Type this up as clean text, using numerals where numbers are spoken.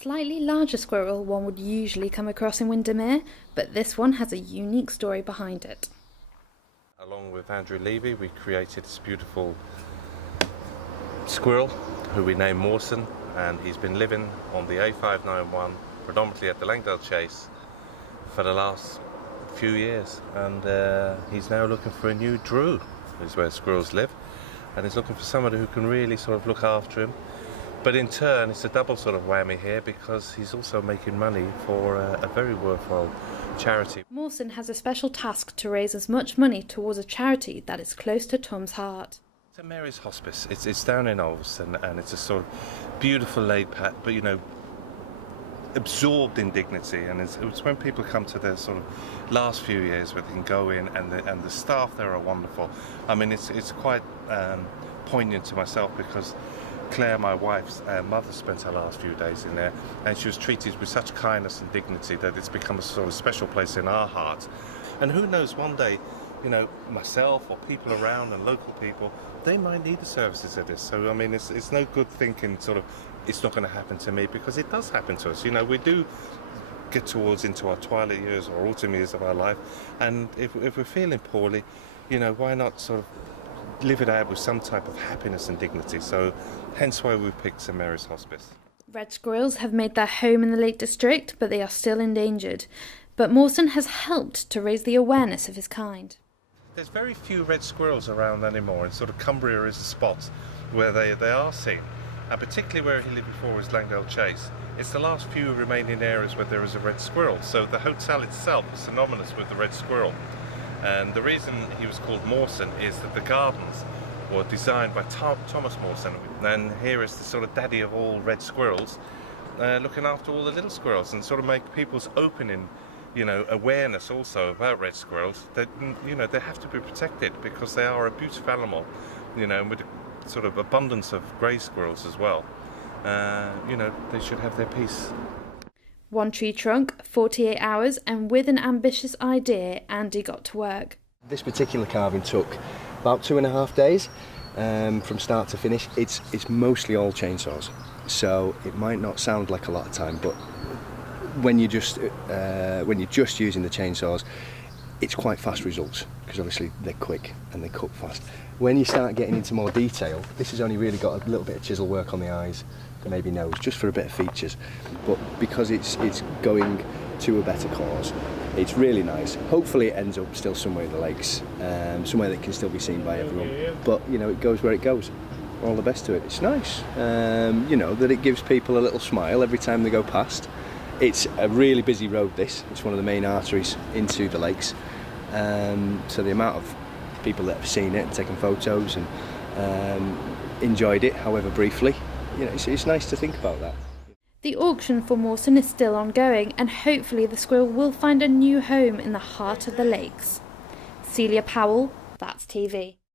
Slightly larger squirrel one would usually come across in Windermere, but this one has a unique story behind it. Along with Andrew Levy, we created this beautiful squirrel who we named Mawson, and he's been living on the A591, predominantly at the Langdale Chase, for the last few years, and he's now looking for a new Drew, is where squirrels live, and he's looking for somebody who can really sort of look after him. But in turn, it's a double sort of whammy here because he's also making money for a very worthwhile charity. Mawson has a special task to raise as much money towards a charity that is close to Tom's heart. It's a Marys Hospice. It's down in Ols, and it's a sort of beautiful laid pat, but you know, absorbed in dignity. And it's when people come to their sort of last few years where they can go in, and the staff there are wonderful. I mean, it's quite poignant to myself because Claire, my wife's mother, spent her last few days in there, and she was treated with such kindness and dignity that it's become a sort of special place in our heart. And who knows, one day, you know, myself or people around and local people, they might need the services of this. So I mean, it's no good thinking sort of it's not going to happen to me, because it does happen to us. You know, we do get towards into our twilight years or autumn years of our life, and if we're feeling poorly, you know, why not sort of live it out with some type of happiness and dignity? So hence why we picked St Marys Hospice. Red squirrels have made their home in the Lake District, but they are still endangered. But Mawson has helped to raise the awareness of his kind. There's very few red squirrels around anymore, and sort of Cumbria is a spot where they are seen, and particularly where he lived before was Langdale Chase. It's the last few remaining areas where there is a red squirrel, so the hotel itself is synonymous with the red squirrel. And the reason he was called Mawson is that the gardens were designed by Thomas Mawson, and here is the sort of daddy of all red squirrels, looking after all the little squirrels, and sort of make people's opening, you know, awareness also about red squirrels, that, you know, they have to be protected because they are a beautiful animal, you know, with a sort of abundance of grey squirrels as well. You know, they should have their peace. One tree trunk, 48 hours, and with an ambitious idea, Andy got to work. This particular carving took about 2.5 days from start to finish. It's mostly all chainsaws, so it might not sound like a lot of time, but when you're just using the chainsaws, it's quite fast results, because obviously they're quick and they cut fast. When you start getting into more detail, this has only really got a little bit of chisel work on the eyes, maybe nose, just for a bit of features, but because it's going to a better cause, it's really nice. Hopefully it ends up still somewhere in the lakes, somewhere that can still be seen by everyone, but you know, it goes where it goes. All the best to it. It's nice, you know, that it gives people a little smile every time they go past. It's a really busy road, this. It's one of the main arteries into the lakes, so the amount of people that have seen it and taken photos and enjoyed it, however briefly, you know, it's nice to think about that. The auction for Mawson is still ongoing, and hopefully the squirrel will find a new home in the heart of the lakes. Celia Powell, That's TV.